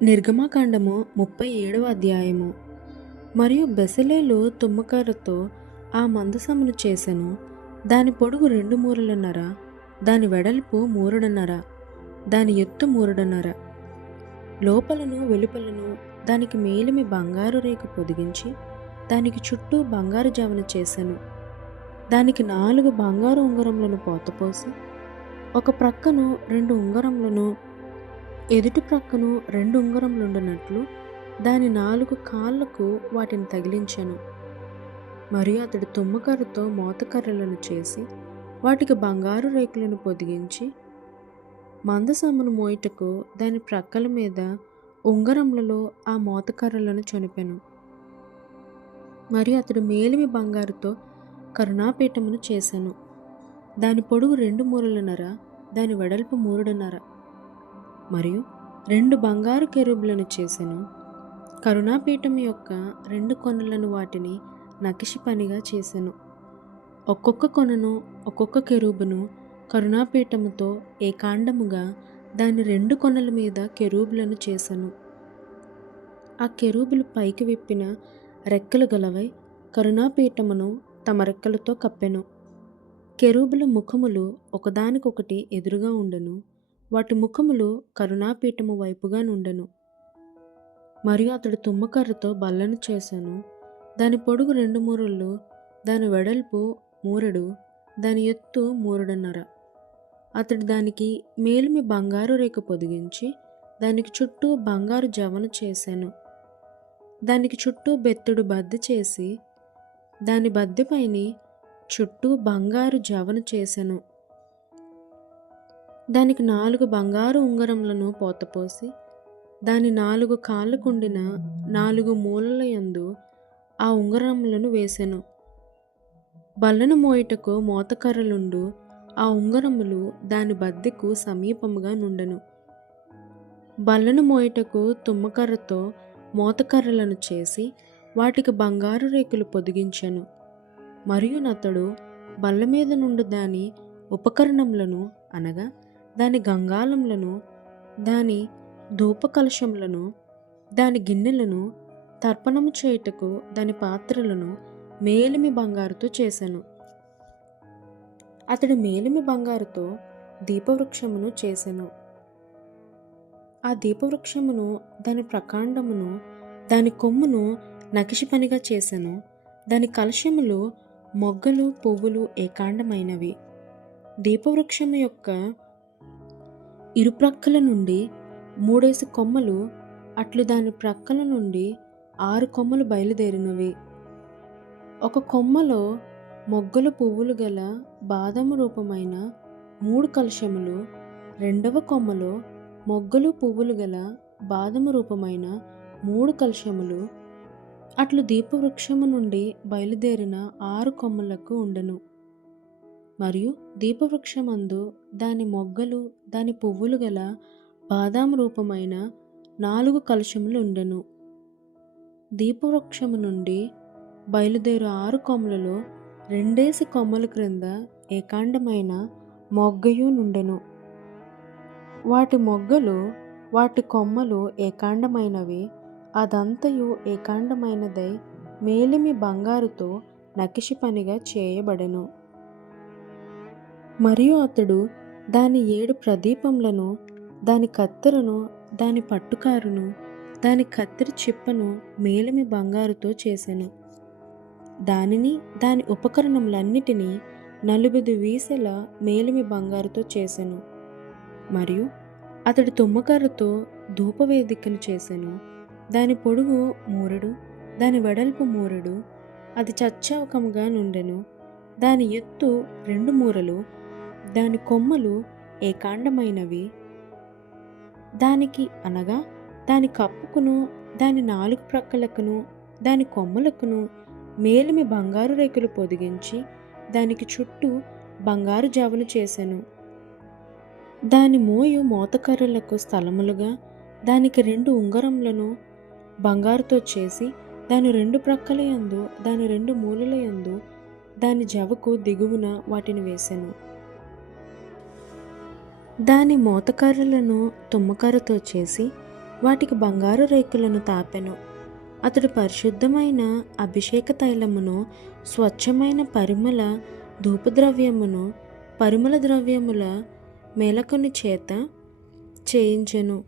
నిర్గమకాండము 37వ అధ్యాయము. మరియు బెసలేలు తుమ్మకర్రతో ఆ మందసమును చేసెను. దాని పొడుగు 2 మూరలున్నర, దాని వెడల్పు మూరడున్నర, దాని ఎత్తు మూరడున్నర. లోపలను వెలుపలను దానికి మేలిమి బంగారు రేకు పొదిగించి దానికి చుట్టూ బంగారు జవన చేసెను. దానికి 4 బంగారు ఉంగరములను పోతపోసి ఒక ప్రక్కను 2 ఉంగరములను ఎదుటి ప్రక్కను 2 ఉంగరములుండునట్లు దాని 4 కాళ్లకు వాటిని తగిలించెను. మరియు అతడు తుమ్మకర్రతో మోతకర్రలను చేసి వాటికి బంగారు రేకులను పొదిగించి మందసమును మోయుటకు దాని ప్రక్కల మీద ఉంగరములలో ఆ మోతకర్రలను చొనిపెను. మరియు అతడు మేలిమి బంగారుతో కరుణాపీఠమును చేసెను. దాని పొడుగు 2 మూరలున్నర, దాని వెడల్పు మూరడున్నర. మరియు 2 బంగారు కెరూబులను చేసెను. కరుణాపీఠం యొక్క 2 కొనలను వాటిని నకిషి పనిగా చేసెను. ఒక్కొక్క కొనను ఒక్కొక్క కెరూబును కరుణాపీఠముతో ఏకాండముగా దాని 2 కొనల మీద కెరూబులను చేసెను. ఆ కెరూబులు పైకి విప్పిన రెక్కలు గలవై కరుణాపీఠమును తమ రెక్కలతో కప్పెను. కెరూబుల ముఖములు ఒకదానికొకటి ఎదురుగా ఉండెను. వాటి ముఖములు కరుణాపీఠము వైపుగా నుండెను. మరియు అతడు తుమ్మకర్రతో బల్లను చేసెను. దాని పొడుగు 2 మూరలు, దాని వెడల్పు మూరెడు, దాని ఎత్తు మూరెడున్నర. అతడు దానికి మేలిమి బంగారు రేకు పొదిగించి దానికి చుట్టూ బంగారు జవన చేసెను. దానికి చుట్టూ బెత్తడు బద్దె చేసి దాని బద్దెపైని చుట్టూ బంగారు జవన చేసెను. దానికి 4 బంగారు ఉంగరములను పోతపోసి దాని 4 కాళ్ళకుండిన 4 మూలల యందు ఆ ఉంగరములను వేసెను. బల్లను మోయుటకు మోతకర్రలుండు ఆ ఉంగరములు దాని బద్దెకు సమీపముగా నుండెను. బల్లను మోయుటకు తుమ్మకర్రతో మోతకర్రలను చేసి వాటికి బంగారు రేకులు పొదిగించెను. మరియు నతడు బల్ల మీద నుండి దాని ఉపకరణములను అనగా దాని గంగాళములను, దాని ధూపకలశములను, దాని గిన్నెలను, తర్పణము చేయుటకు దాని పాత్రలను మేలిమి బంగారుతో చేసెను. అతడు మేలిమి బంగారుతో దీపవృక్షమును చేసెను. ఆ దీపవృక్షమును దాని ప్రకాండమును దాని కొమ్మును నకిషి పనిగా చేసెను. దాని కలశములు మొగ్గలు పువ్వులు ఏకాండమైనవి. దీపవృక్షము యొక్క ఇరుప్రక్కల నుండి 3 కొమ్మలు, అట్లు దాని ప్రక్కల నుండి 6 కొమ్మలు బయలుదేరినవి. ఒక కొమ్మలో మొగ్గలు పువ్వులు గల బాదము రూపమైన 3 కలశములు, 2వ కొమ్మలో మొగ్గలు పువ్వులు గల బాదము రూపమైన 3 కలశములు, అట్లు దీపవృక్షము నుండి బయలుదేరిన 6 కొమ్మలకు ఉండెను. మరియు దీపవృక్షమందు దాని మొగ్గలు దాని పువ్వులు గల బాదాము రూపమైన 4 కలశములు ఉండెను. దీపవృక్షము నుండి బయలుదేరు 6 కొమ్మలలో 2 కొమ్మల క్రింద ఏకాండమైన మొగ్గయు నుండెను. వాటి మొగ్గలు వాటి కొమ్మలు ఏకాండమైనవి. అదంతయు ఏకాండమైనదై మేలిమి బంగారుతో నకిషి పనిగా చేయబడెను. మరియు అతడు దాని 7 ప్రదీపములను, దాని కత్తెరను, దాని పట్టుకారును, దాని కత్తెర చిప్పను మేలిమి బంగారుతో చేసెను. దానిని దాని ఉపకరణములన్నిటినీ 40 వీసెల మేలిమి బంగారుతో చేసెను. మరియు అతడు తుమ్మకర్రతో ధూపవేదికను చేసెను. దాని పొడుగు మూరెడు, దాని వెడల్పు మూరెడు, అది చచ్చౌకముగా నుండెను. దాని ఎత్తు 2 మూరలు, దాని కొమ్మలు ఏకాండమైనవి. దానికి అనగా దాని కప్పుకును, దాని 4 ప్రక్కలకును, దాని కొమ్మలకును మేలిమి బంగారు రేకులు పొదిగించి దానికి చుట్టూ బంగారు జవను చేసెను. దాని మోయు మోతకర్రలకు స్థలములుగా దానికి 2 ఉంగరములను బంగారుతో చేసి దాని 2 ప్రక్కల యందు దాని 2 మూలల యందు దాని జవకు దిగువన వాటిని వేసెను. దాని మోతకర్రలను తుమ్మకర్రతో చేసి వాటికి బంగారు రేకులను తాపెను. అతడు పరిశుద్ధమైన అభిషేక తైలమును, స్వచ్ఛమైన పరిమళ ధూపద్రవ్యమును, పరిమళ ద్రవ్యముల మేలకుని చేత చేయించెను.